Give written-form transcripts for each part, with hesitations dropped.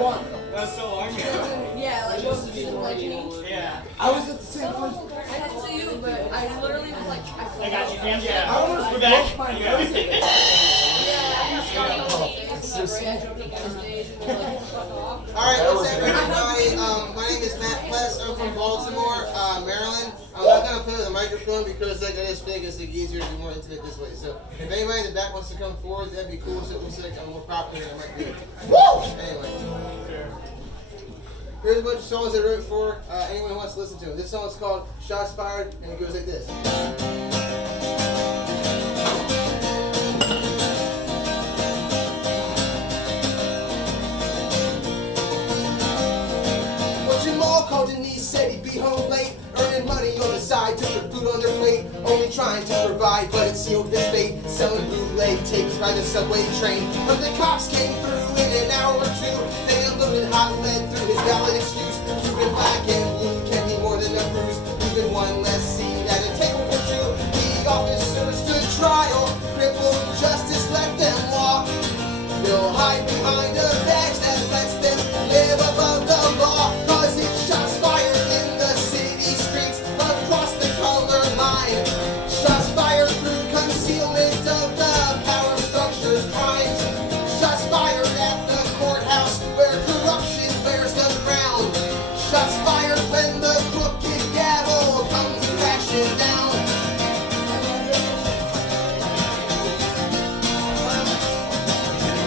one. That's so long ago. Yeah, like Just to be just more like evil. Yeah. I was at the same one. I didn't see you, but I literally was like, I got you, fam. Yeah. I almost We're broke back. my Yeah. nose. Alright, what's up everybody? My name is Matt Pless. I'm from Baltimore, Maryland. I'm not going to play with a microphone because like I just think it's easier to be more intimate this way. So if anybody in the back wants to come forward, that'd be cool. So it looks like I'm more popular than I might be. Woo! Anyway. Here's a bunch of songs I wrote for anyone who wants to listen to them. This song is called Shots Fired, and it goes like this. Called Denise, said he'd be home late, earning money on the side to put food on their plate, only trying to provide, but it sealed his fate, selling bootleg tapes by the subway train. When the cops came through in an hour or two, they unloaded hot lead through his valid excuse. Cuban black and blue can be more than a bruise, even one less seat at a table for two. The officers stood trial, crippled justice, let them walk. They'll hide behind a badge that lets them live above the law. Shots fired in the city streets across the color line. Shots fired through concealment of the power structure's crimes. Shots fired at the courthouse where corruption bears the crown. Shots fired when the crooked gavel comes crashing down.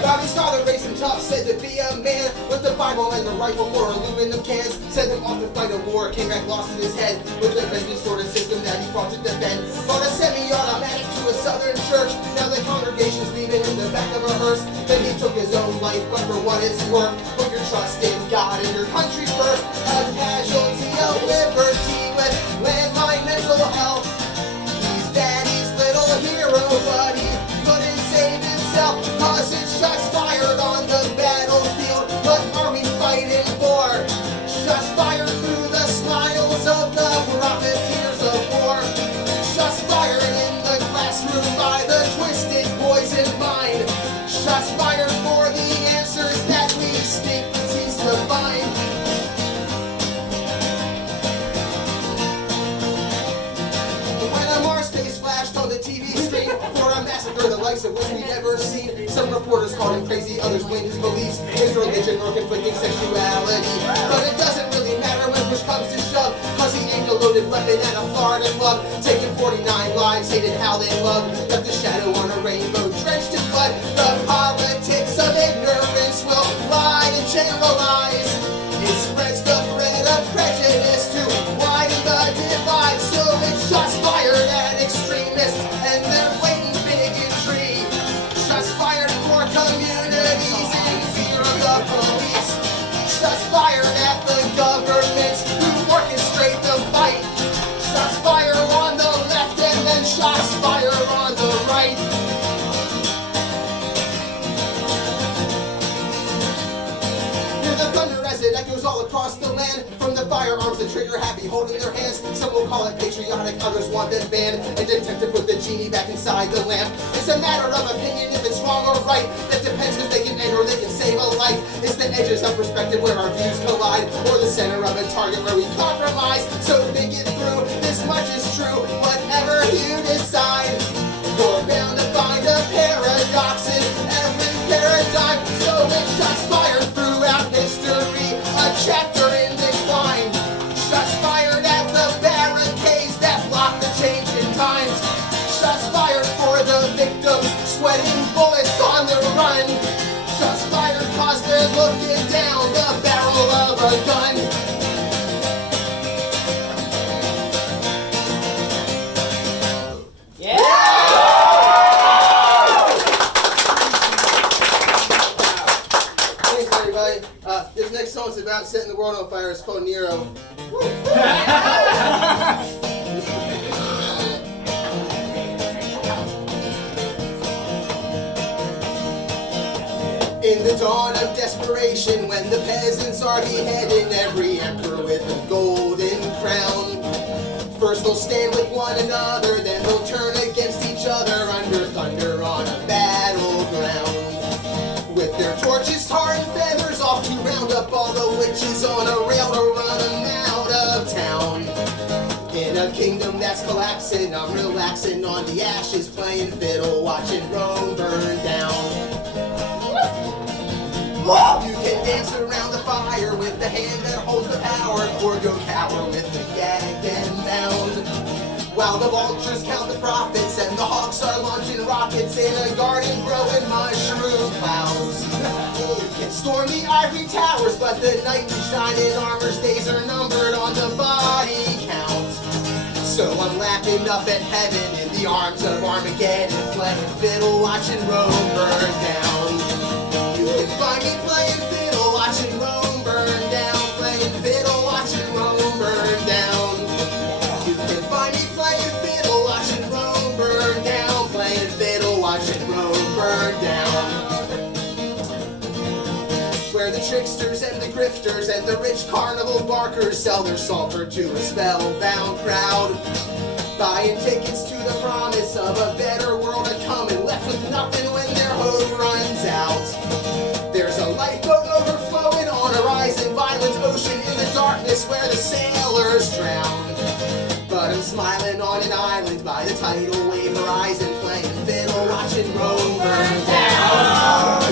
Bobby's father raised him tough, said to be a man with the Bible and the rifle for aluminum cans. Sent him off to fight a war, came back lost in his head with the vengeance sort of system that he fought to defend. Bought a semi-automatic to a southern church, now the congregation's leaving in the back of a hearse. Then he took his own life, but for what it's worth, put your trust in God and your country first. A casualty of liberty with landmine mental health. He's daddy's little hero, but he couldn't save himself, cause it's shots fired on the battlefield, but army fighting for. Shots fired through the smiles of the profiteers of war. Shots fired in the classroom by the twisted poison mind. Shots fired for the answers that we think seems to find. When a Mars face flashed on the TV screen for a massacre the likes of which we've never seen, some reporters called him crazy, others blamed his beliefs, his religion, or conflicting sexuality. But it doesn't really matter when push comes to shove, cause he aimed a loaded weapon at a Florida club, taking 49 lives, hated how they loved, left a shadow on a rainbow drenched in blood. The politics of ignorance will lie and generalize. It spreads the thread of prejudice to widen the divide. So it's shots fired at extremists and their blatant bigotry. Shots fired for communities in fear of the police. Shots fired at the governments who orchestrate the fight. Shots fired on the left and then shots fired on the right. Hear the thunder as it echoes all across the land. From the firearms, the trigger happy holding their hands. Some will call it patriotic, others want them banned, and attempt to put the genie back inside the lamp. It's a matter of opinion if it's wrong or right. That depends if they can end or they can save a life. It's the edges of perspective where our views collide, or the center of a target where we compromise. So think it through, this much is true, whatever you decide. You're bound to find a paradox in every paradigm. So it's shots fired throughout history, a chapter in decline. Shots fired at the barricades that block the change in times. Shots fired for the victims, sweating bullets on the run. Shots fired cause they're looking down the barrel of a gun. Thanks everybody. This next song's about setting the world on fire. It's called Nero. In the dawn of desperation, when the peasants are beheading every emperor with a golden crown, first they'll stand with one another, then they'll turn against each other under thunder on a battleground. With their torches, tar, and feathers off to round up all the witches on a rail to run them out of town. In a kingdom that's collapsing, I'm relaxing on the ashes, playing fiddle, watching Rome burn down. You can dance around the fire with the hand that holds the power, or go cower with the gagged and bound. While the vultures count the profits and the hawks are launching rockets in a garden growing mushroom clouds. You can storm the ivory towers, but the knight in shining armor's days are numbered on the body count. So I'm laughing up at heaven in the arms of Armageddon, playing fiddle, watching Rome burn down. You can find me playing fiddle, watching Rome burn down, playing fiddle, watching Rome burn down. You can find me playing fiddle, watching Rome burn down, playing fiddle, watching Rome burn down. Where the tricksters and the grifters and the rich carnival barkers sell their sulfur to a spellbound crowd, buying tickets to the promise of a better world to come and left with nothing when their hope runs out. There's a lifeboat overflowing on a rising violent ocean in the darkness where the sailors drown. But I'm smiling on an island by the tidal wave horizon, playing fiddle, watching Rome burn down.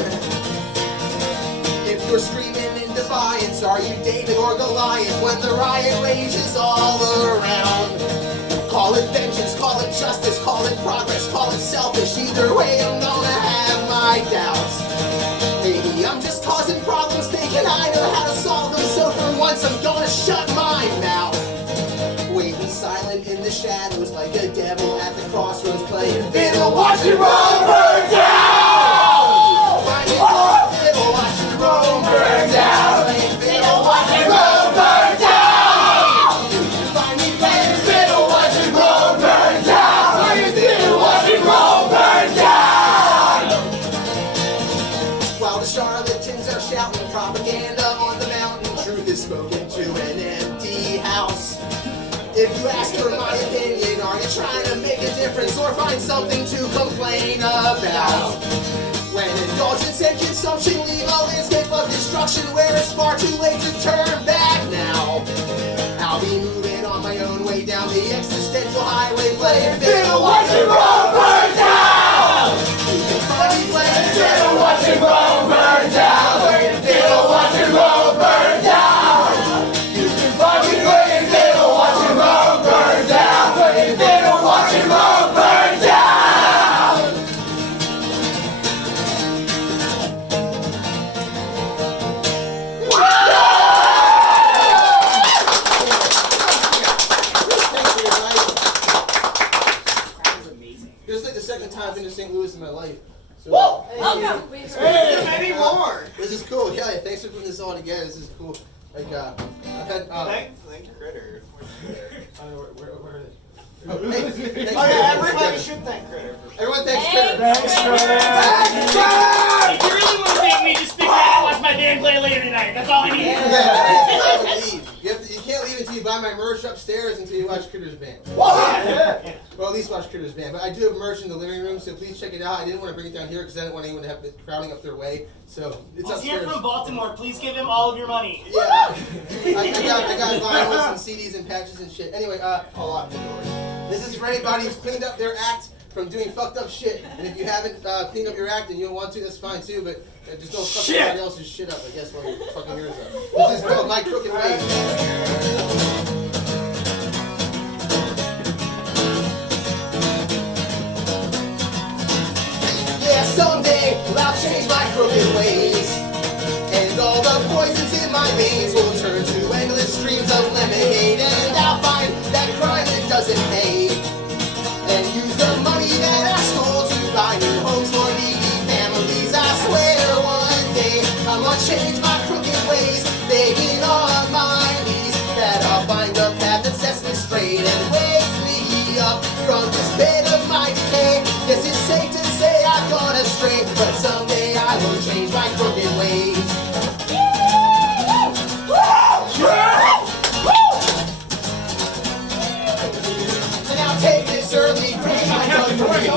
If you're screaming in defiance, are you David or Goliath when the riot rages all around? Call it vengeance, call it justice, call it progress, call it selfish. Either way, I'm gonna have my doubts. Maybe I'm just causing problems, thinking I know how to solve them. So for once, I'm gonna shut my mouth. Waiting silent in the shadows like a devil at the crossroads, playing fiddle, watching Rome burn down. Playing fiddle, watching Rome burn down. Playing fiddle, watching Rome burn down. You can find me playing fiddle, watching Rome burn down. Playing fiddle, watching Rome burn down. While the charlatans are shouting propaganda on the mountain, truth is spoken to an empty house. If you ask for my opinion, are you trying to make a difference or find something to complain about? When indulgence and consumption leave a landscape of destruction where it's far too late to turn back now, I'll be moving on my own way down the existential highway, playing fiddle, watching Rome burn down. You can find me playing fiddle, watching Rome burn down. Playing fiddle, watching Rome burn down. You can find me playing fiddle, watching Rome burn down. Playing fiddle, watching Rome burn down. This is like the second time I've been to St. Louis in my life. So, Welcome. Hey, many more. This is cool. Yeah, thanks for putting this all together. This is cool. Like, I've had. Thank Critter. I don't know where are they? Oh yeah, everybody should thank Critter. Everyone thanks Thanks, Critter. If you really want to thank me, just stick around and watch my band play later tonight. That's all I need. Yeah, you have to leave. You can't leave until you buy my merch upstairs until you watch Critter's band. Well, at least watch Critter's band. But I do have merch in the living room, so please check it out. I didn't want to bring it down here because I didn't want anyone to have it crowding up their way. So it's He's here upstairs. from Baltimore. Please give him all of your money. Yeah, I got vinyls and CDs and patches and shit. Anyway, I'll lock the doors. this is for anybody who's cleaned up their act from doing fucked up shit. And if you haven't cleaned up your act and you don't want to, that's fine too. But just don't fuck somebody else's shit up, I guess, while you're fucking yours up. This is called My Crooked Ways. Yeah, someday I'll change my crooked ways, and all the poisons in my veins will turn to endless streams of lemonade, and I'll find that crime that doesn't pay, and use the money that I stole to buy new homes for needy families. I swear one day I'm gonna change my crooked ways, begging on my knees that I'll find a path that sets me straight and wakes me up from this bed of my decay. Yes, it's safe to say I've gone astray, but someday I will change my crooked ways. And I'll take this early grave I dug for me,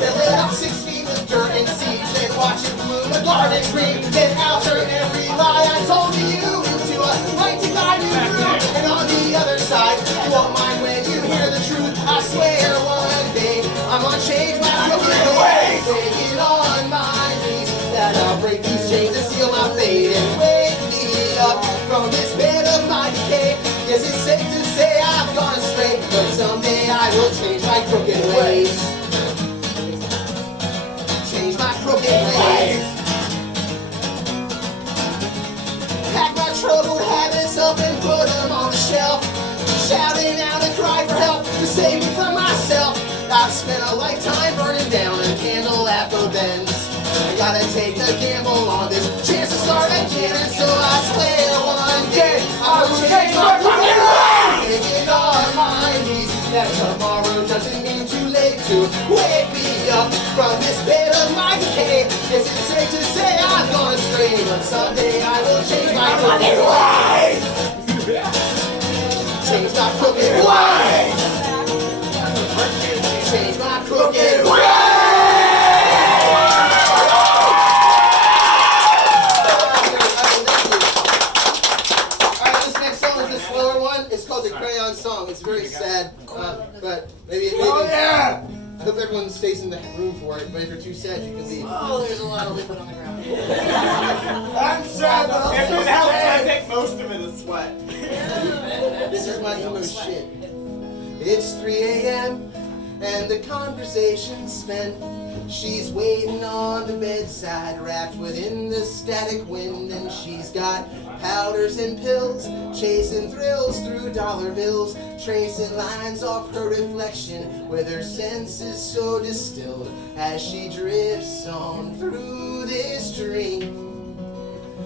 fill it up 6 feet with dirt and seeds, then watch it bloom a garden green. Then I'll turn every life why I told you to like to guide you through. And on the other side, you won't mind when you hear the truth. I swear one day I'm gonna change my crooked ways. Taking on my knees that I'll break these chains and seal my fate and wake me up from this bed of my decay. Yes, it's safe to say I've gone astray, but someday I will change my crooked ways. Change my crooked ways. Pack my troubled habits up and put them on the shelf. Shouting out and cry for help to save me from myself. I've spent a lifetime burning down a candle after Benz. I gotta take a gamble on this chance to start again. And so I swear one day I will change my crooked ways. Taking on my knees that tomorrow doesn't mean too late to wake me up from this bed of my decay. Yes, it's safe to say I've gone astray, but someday I will change my crooked ways. Change my crooked ways. Change my crooked ways. Alright, this next song is a slower one. It's called The Crayon Song. It's very sad, but maybe. Oh yeah! I hope everyone stays in the room for it, but if you're too sad, you can leave. Oh, there's a lot of liquid on the ground. I'm sad, but if it helps, I think most of it is sweat. This is my emo shit. It's 3 a.m. and the conversation's spent. She's waiting on the bedside, wrapped within the static wind, and she's got powders and pills, chasing thrills through dollar bills, tracing lines off her reflection with her senses so distilled as she drifts on through this dream.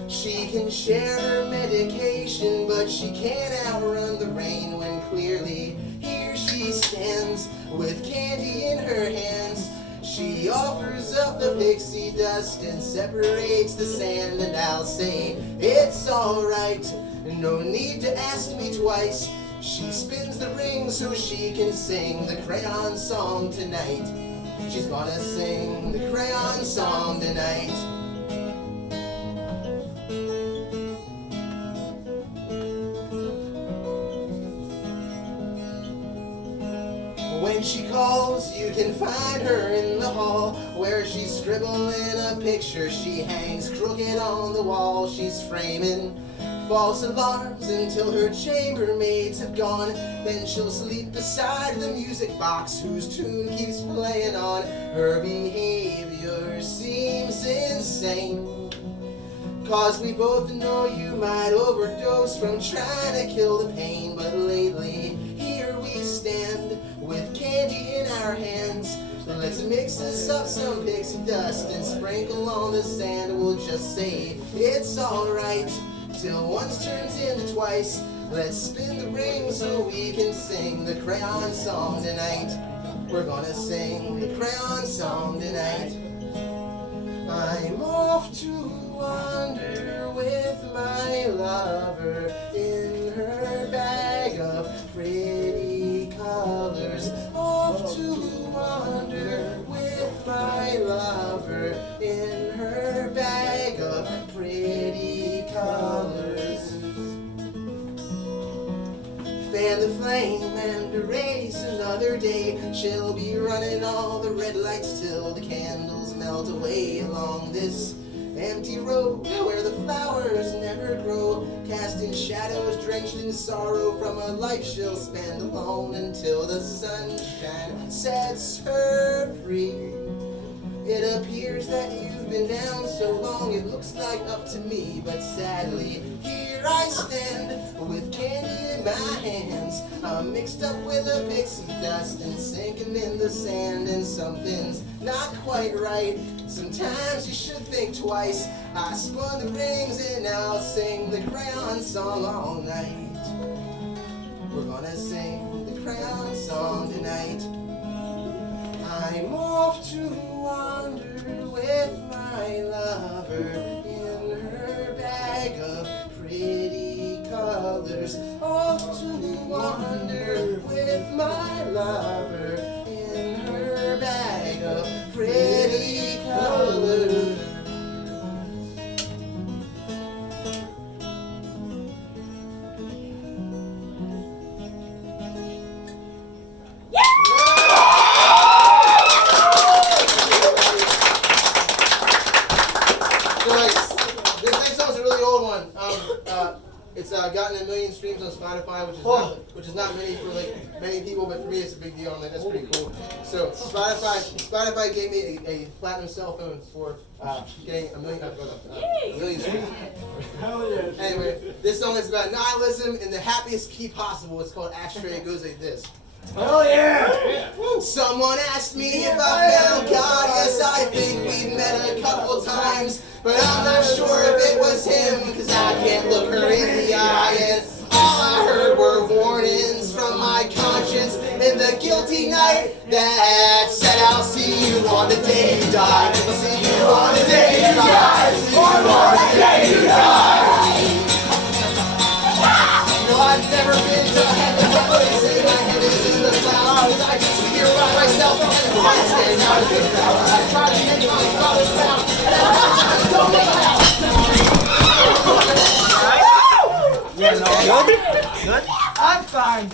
She can share her medication, but she can't outrun the rain when clearly here she stands with candy in her hands. She offers up the pixie dust and separates the sand, and I'll say it's alright, no need to ask me twice. She spins the ring so she can sing the crayon song tonight. She's gonna sing the crayon song tonight. When she calls, you can find her in the hall, where she's scribbling a picture she hangs crooked on the wall. She's framing false alarms until her chambermaids have gone. Then she'll sleep beside the music box whose tune keeps playing on. Her behavior seems insane, 'cause we both know you might overdose from trying to kill the pain. But lately, here we stand with candy in our hands. Let's mix us up some pixie dust and sprinkle on the sand. We'll just say it's alright till once turns into twice. Let's spin the ring so we can sing the crayon song tonight. We're gonna sing the crayon song tonight. I'm off to wander with my lover in her bag of pretty colors. Off to wander with my lover in her bag of pretty colors. Fan the flame and erase another day. She'll be running all the red lights till the candles melt away along this empty road where the flowers never grow, casting shadows drenched in sorrow from a life she'll spend alone until the sunshine sets her free. It appears that you've been down so long it looks like up to me, but sadly here I stand with candy in my hands. I'm mixed up with a pixie dust and sinking in the sand, and something's not quite right. Sometimes you should think twice. I spun the rings and I'll sing the crayon song all night. We're gonna sing the crayon song tonight. I'm off to wander with my lover in her bag of pretty colors. Off to wander with my lover in her bag of pretty colors. cool, which is not many for like many people, but for me it's a big deal. I'm like, that's pretty cool. So Spotify gave me a platinum cell phone for getting a million streams. Hell yeah. Anyway, this song is about nihilism in the happiest key possible. It's called Ashtray. It goes like this. Hell yeah. Someone asked me if I found God. Yes, I think we've met a couple times, but I'm not sure if it was him, cause I can't look her in the eye. And all I heard were warnings from my conscience in the guilty night that said I'll see you on the day you die. See you on the day you die. See you on the day you die. Well, I've never been to heaven, but they say my head is in the clouds. I just figure out myself and I stand out of the crowd. I try to make my father's proud, and I don't know how. Yeah, no, good? I'm fine.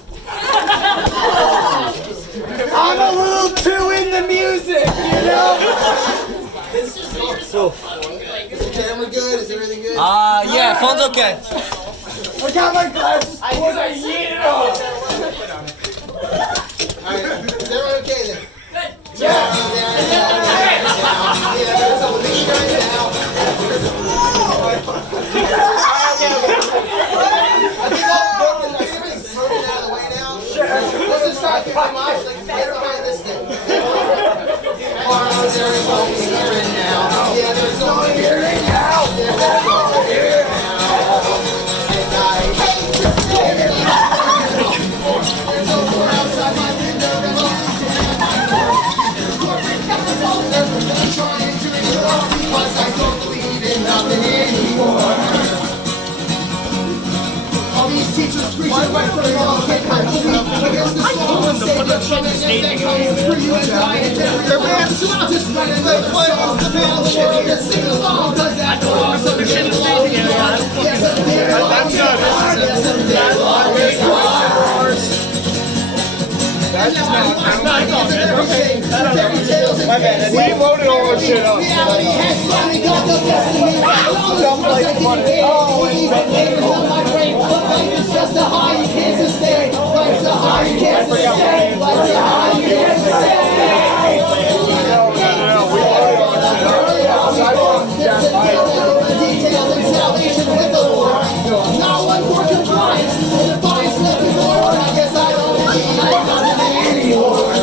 I'm a little too into music, you know? Is the camera good? Is everything good? Yeah, phone's okay. I got my glasses pulled, I yeet it off. Alright, is everyone okay then? Yeah. There's a lead right now. I think everything's broken out of the way now. Let's just try to keep them off, like get behind this thing. There's no hearing now. Yeah, there's no hearing now. There's no hearing now. And I hate to say it. There's no door outside my window. I'm trying to ignore because I don't believe in nothing anymore. All these teachers preaching right from wrong can't I guess the song will save us from the end that comes for you and I and every man. So I'll just write another song to build the world and sing along. Cause after all, so we should have stayed together. Yes, I'm there. That's good. Yes, I'm there. That's just not everything. Fairy tales and fantasy. We loaded all this shit up. Reality has finally got the best of me. Stuff like money. Oh, and It's just a high you can't sustain. Life's a high you can't sustain. Life's a high you can't sustain. There's a deal with the details and salvation with the Lord. Not one for compliance. And the fines left in the Lord. I guess I don't believe nothing anymore.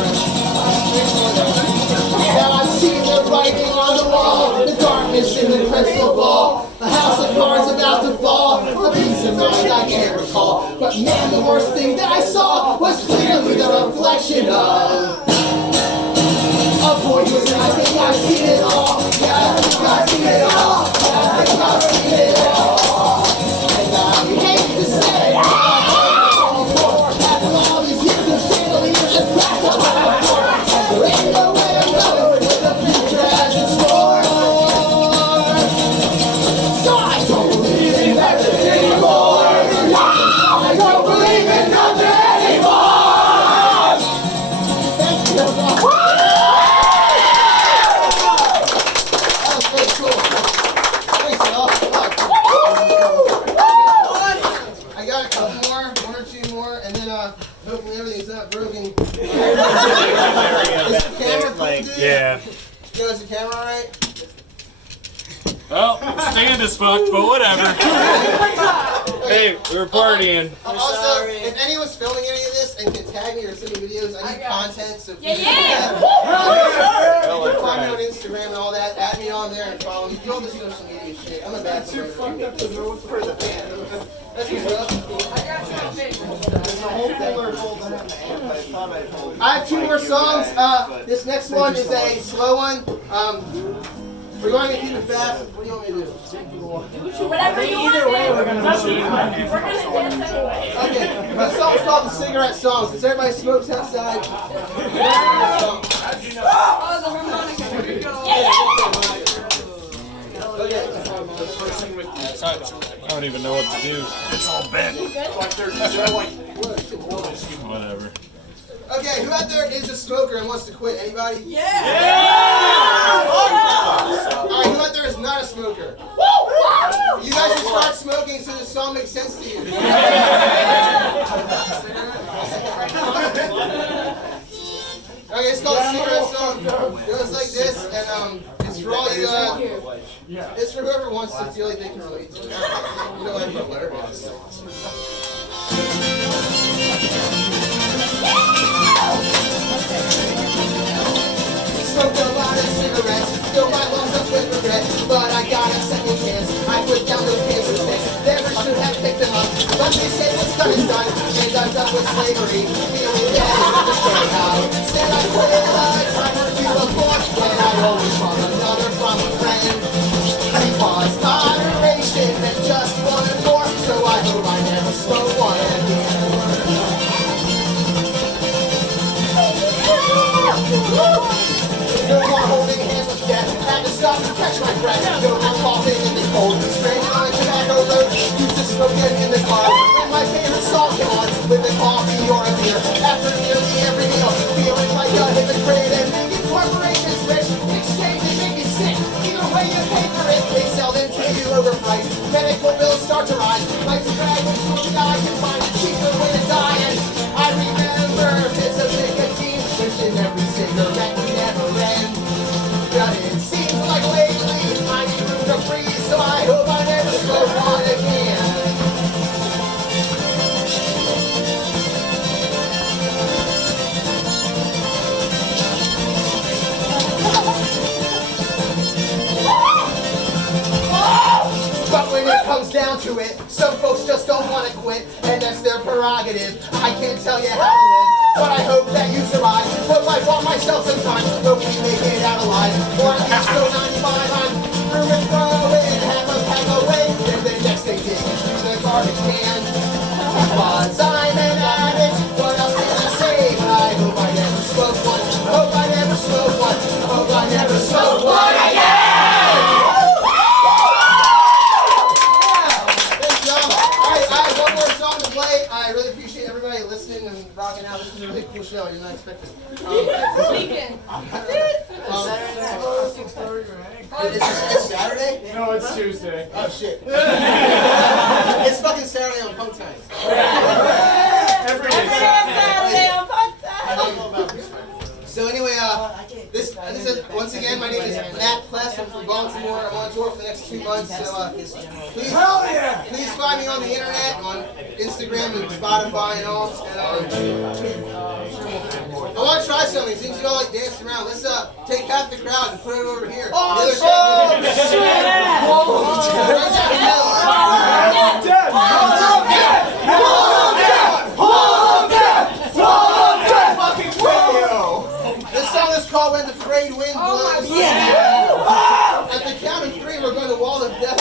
Now I see the writing on the wall, the darkness in the crystal ball, a house of cards about to fall, a piece of mind I can't recall. But man, the worst thing that I saw was clearly the reflection of a voice, and I think I've seen it all. Yeah, I think I've seen it all. Yeah, I think I've seen it all. And I hate to say, after all these years of chandeliers and cracked up my floor, there ain't no way I'm going with the future as it's for. So I don't believe in nothing anymore. I don't believe in nothing anymore. That was pretty cool. Thanks, y'all. I got a couple more, one or two more, and then hopefully everything's not broken. Is the camera cool, dude? Yeah. Yo, is the camera alright? Well, stand is fucked, but whatever. Hey, we were partying. Also, if anyone's filming any of this and can tag me or send me videos, I need content, so please do Yeah. that. You can find me on Instagram and all that. Add me on there and follow me. Do all the social media shit. I'm a bad Too fucked up to know for the band. That's what's up. The whole folder folds in the amp. I thought I'd hold. I have two more songs. This next one is a slow one. We're going to keep it fast. What do you want me to do? Whatever you want. Either way, we're gonna We're do it. gonna dance anyway. Okay, this song's called the Cigarette Song. Since everybody smokes outside. Oh, the harmonica. Here we go. Yeah. Okay. I don't even know what to do. It's all bent. Whatever. Okay, who out there is a smoker and wants to quit? Anybody? Yeah. Alright, who out there is not a smoker? You guys should start smoking so this song makes sense to you. Okay, it's called Cigarette Song. It goes like this, and it's for all you, it's for whoever wants to feel like they can relate to it. You know, like the lyrics. Smoked a lot of cigarettes, fill my lungs up with regret, but I got a second chance. I put down those cancer sticks, never should have picked them up. But they say what's done is done, and I'm done with slavery. Feeling bad and understand how. Instead I quit it, tried to do a fourth, and I always want another from a friend. Because moderation and just wanted more, so I hope I never smoke one again. No more holding hands with death. Had to stop to catch my breath. No more coughing in the cold. Straight on tobacco road. Used to smoke it in the car. And my favorite song came on with a coffee or a beer. After nearly every meal, feeling like a hypocrite and making corporations rich. Exchanges make me sick. Either way you pay for it, they sell them to you overpriced. Medical bills start to rise. Life's a drag when you die. You find a cheaper way to die. And I remember bits of nicotine. Wishing every cigarette would never end. But it seems like lately I need room to breathe, so I hope I never smoke one again. But when it comes down to it, some folks just don't want to quit, and that's their prerogative. I can't tell you how to live, but I hope that you survive. But I bought myself some time, hope we make it out alive. Or at least go 95 on through and throw it, have a pack away, and then next they dig into the garbage can. Because I'm an addict, what else can I say? But I hope I never smoke one, hope I never smoke one, hope I never smoke one again! I really appreciate everybody listening and rocking out. This is a really cool show. I did not expect it. Weekend. It's Saturday? No, it's Tuesday. Oh, shit. It's fucking Saturday on Punk Time. Every day. Saturday on Punk Time. So anyway, this is, once again, my name is Pless. I'm from Baltimore. I'm on tour for the next 2 months. So please find me on the internet, on Instagram and Spotify and all. And I want to try something. Since you all like dancing around, let's take half the crowd and put it over here. This song is called When the Frayed Wind Blows. At the count of 3, we're going to wall of death.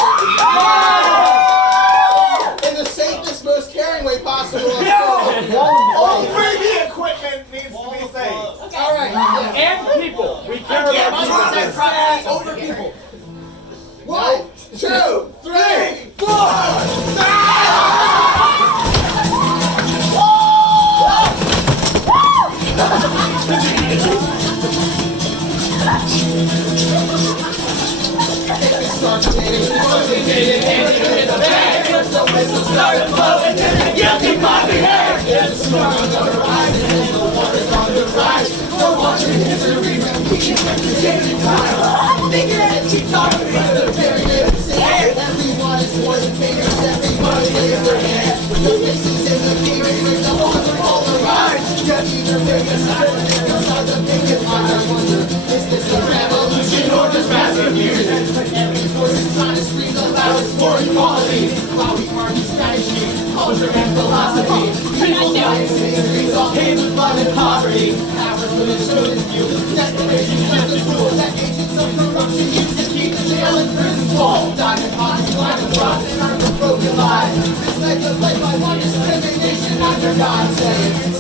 In the safest, most caring way possible. All 3D equipment needs to be saved. All right. And people. We care about people. Over people. 1, 2, 3, 4.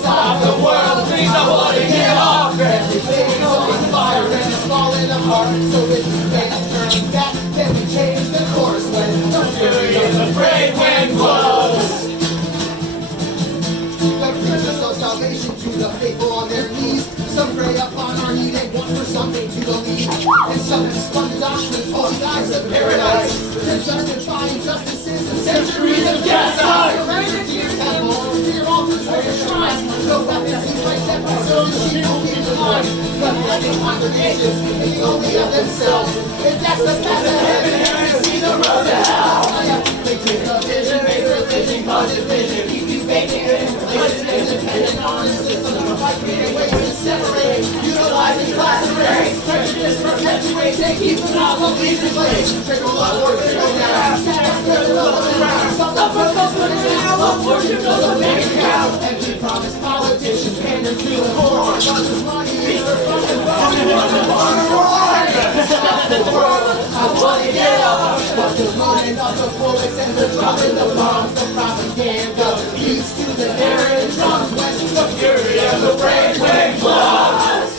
Stop the world, please, I want to get off. Everything's on fire and it's falling apart. So if you can't turn back, then we change the course when the fury of the frayed wind blows. The preachers of salvation to the faithful on their knees. Some pray upon our need and want for something to believe. And some have spun the doctrine, told you guys of paradise. They're justifying justices and centuries of genocide. Surrender to your temple, to your altars or your shrines. No weapons in like shepherds, so the sheep will be the line. But like in congregations, thinking only of themselves. If that's the path to heaven, they see the road to hell. They take a vision, make religion, cause division. Keep you vacant and places independent on the system. By creating ways to separate, utilizing class and race. Prejudice perpetuates, they keep monopolies in place. Trickle up or trickle down. Status trickle up and round. Some suffer, some put it down. Love fortune fills a bank account. Empty promise politicians pander to the core. Others money is their fucking I wanna get off. But the mind of the bullets and the drum and the bombs. The propaganda leads to the air and drums. When the fury of the brainwave blows.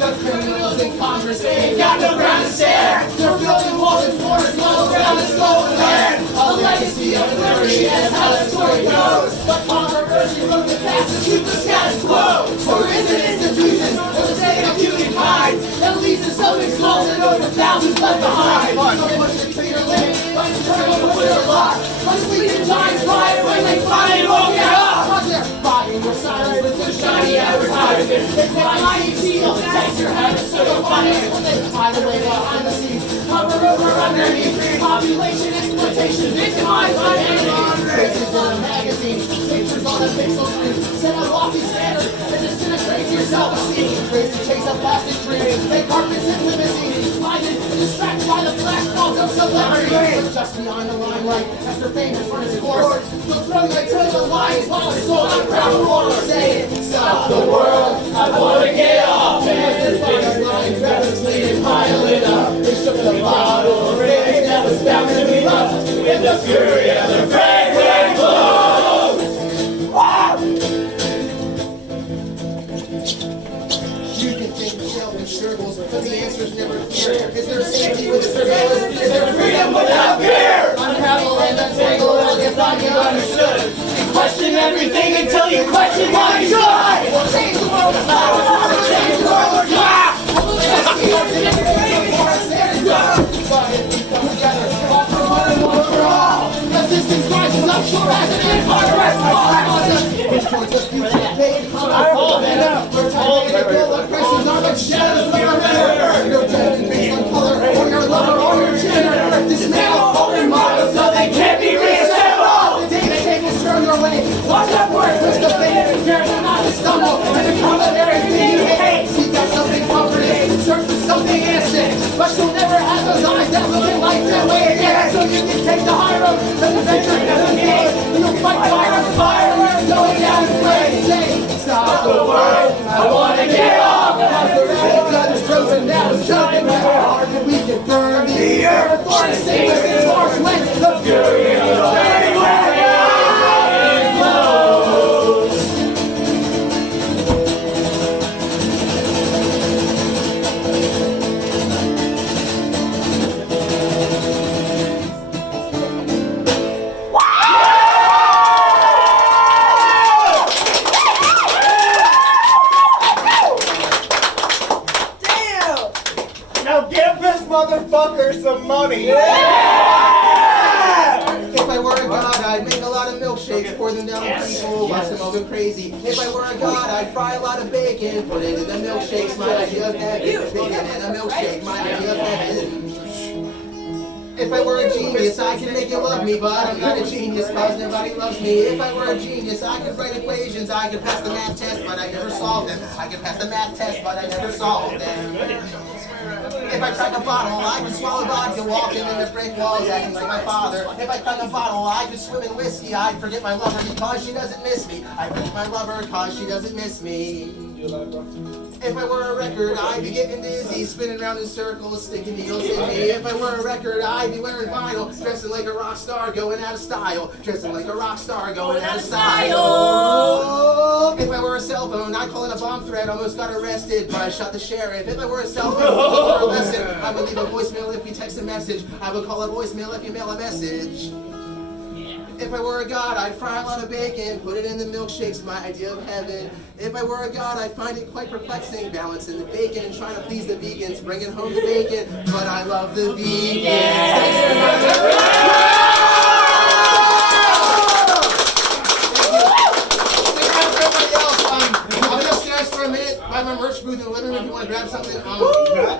The criminals in Congress, they ain't got no ground to stand. They're building walls and forts all around this stolen land. A legacy of liberty, that's how the story goes. But controversy from the past to keep the status quo. For is an institution of the state of humankind that leads to some exalted over thousands left behind. So push it to your limit, but turn over your luck. But sleeping giants riot when they finally won't get up. Cause they're fighting your silence with their shiny advertisement. They take mighty seal to taste your habits so you'll find it when they hide away behind the scenes. Cover over underneath population exploitation, victimized by enemies. Faces in a magazine, pictures on a pixel screen. Set a lofty standard and disintegrate your self-esteem. Raise to chase a plastic dream, make carpets into limousines. Blinded and distracted by the flash balls of celebrity. But just behind the limelight, after fame has run its course, you'll throw your to the lions while it's sold on crown roar. Say it, stop the world, I wanna get off. And the fucking lines devastated, pile it up. They shook the bottle of rage that was bound to be loved. In the fury of the brainwave blows. You can think yourself in circles, but the answer's never clear. Is there safety with surveillance? Is there freedom without fear? Unravel and untangle as if I get understood. You question everything until you question why you should. We'll change the world of power. We'll change the world of God. We'll change the world of everything for us and God. But if we come together, all for one and one for all. Resistance rises up, sure as an empire rests all. Which towards the future, they come and fall then. We're trying to build oppressions on the shadows of our memory. Your judgment based on color, or your lover, or your gender. Dismantle older models so they can't be reassembled. The day they take us turn your way. Watch out for it, twist the fate. Careful not to stumble and become the very thing you hate. Seek out something comforting, search for something innocent. But you'll never have those eyes that look at life that way again. So you can take the high road, let the venture never gain. You'll fight fire with fire, going down in flames. Say, stop the world, I wanna get off. As the red blood is frozen, now it's jumping in our heart. And we can burn the earth for the same as it's harsh when the fury of the brainwave blows. Now give this motherfucker some money. If I were a god, I'd make a lot of milkshakes, pour them down on people, watch them all go crazy. If I were a god, I'd fry a lot of bacon, put it in the milkshakes, my idea of heaven. Bacon in a milkshake, my idea of heaven. If I were a genius, I could make you love me, but I'm not a genius, cause nobody loves me. If I were a genius, I could write equations, I could pass the math test, but I never solved them. I could pass the math test, but I never solved them. If I crack a bottle, I could swallow vodka, walking in the brick walls, acting like my father. If I crack a bottle, I could swim in whiskey, I'd forget my lover because she doesn't miss me. I'd forget my lover because she doesn't miss me. If I were a record, I'd be getting dizzy, spinning around in circles, sticking needles in me. If I were a record, I'd be wearing vinyl, dressing like a rock star, going out of style. Dressing like a rock star, going out of style. If I were a cell phone, I'd call it a bomb threat, almost got arrested, but I shot the sheriff. If I were a cell phone, listen, I would leave a voicemail if you text a message. I would call a voicemail if you mail a message. If I were a god, I'd fry a lot of bacon, put it in the milkshakes, my idea of heaven. If I were a god, I'd find it quite perplexing, balancing the bacon and trying to please the vegans, bringing home the bacon. But I love the vegans. Thanks very much. I'll be upstairs for a minute by my merch booth in the living room if you want to grab something.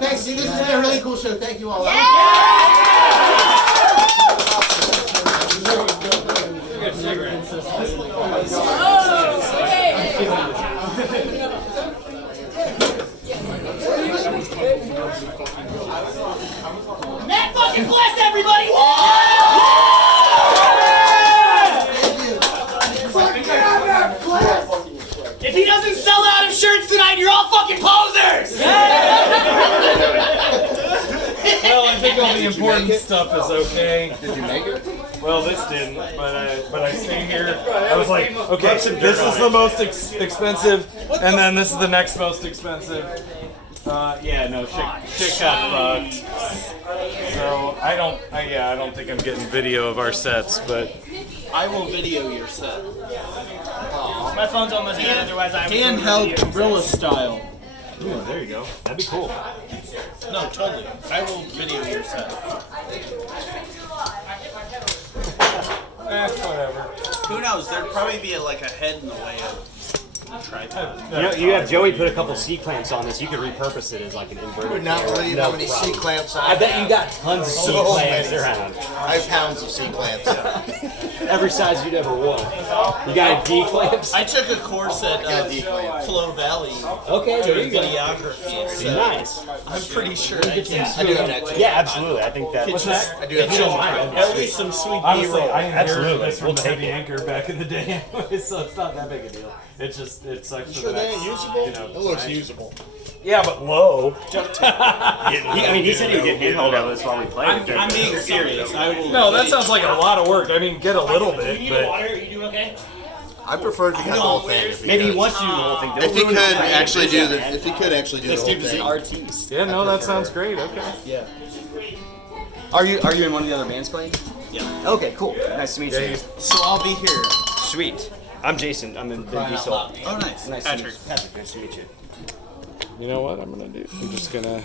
Thanks. See, this has been a really cool show. Thank you all. Matt fucking Pless, everybody! If he doesn't sell out of shirts tonight, you're all fucking posers! Well, I think all the important stuff is okay. Did you make it? Well, this didn't, but I stay here. I was like, okay, this is the most expensive, and then this is the next most expensive. Yeah, no, shit got fucked. So I don't think I'm getting video of our sets, but I will video your set. My phone's almost dead, otherwise I would Handheld gorilla style. ooh, there you go. That'd be cool. No, totally. I will video your set. Whatever. Who knows? There'd probably be like a head in the way of tripod. You know, you have Joey put a couple C-clamps on this. You could repurpose it as like an inverted. You would not believe how many C-clamps I I bet you got tons of So C-clamps many. around. I have pounds of C-clamps. Every size you'd ever want. You got any D-clamps? I took a course at Flow Valley Okay, there doing you go. videography, so Nice. I'm pretty sure I can. I do have that. Yeah, absolutely. I think that. What's that? I do have that. At least some sweet Honestly, B-roll. I inherited Absolutely. this from We'll the take heavy it. anchor back in the day, anyway, so it's not that big a deal. It sucks for Sure, the they next, ain't usable? you know, It looks time. usable. Yeah, but low. I mean, he said he would get handheld of us while we played. I'm being serious. I will. No, that sounds like a lot of work. I mean, get a little You bit, need but water? Are you doing okay? I prefer if you got the whole thing. If Maybe he could. wants to do the whole thing. If he could actually do the, if he could actually do the This whole dude is an thing. artiste. yeah, no, that sounds great. Okay. Yeah. Are you in one of the other bands playing? Yeah. Okay, cool. Nice to meet you. So I'll be here. Sweet. I'm Jason. I'm in Vin Diesel. Oh, nice. Nice Patrick. to meet you. Patrick, nice to meet you. You know what I'm gonna do? I'm just gonna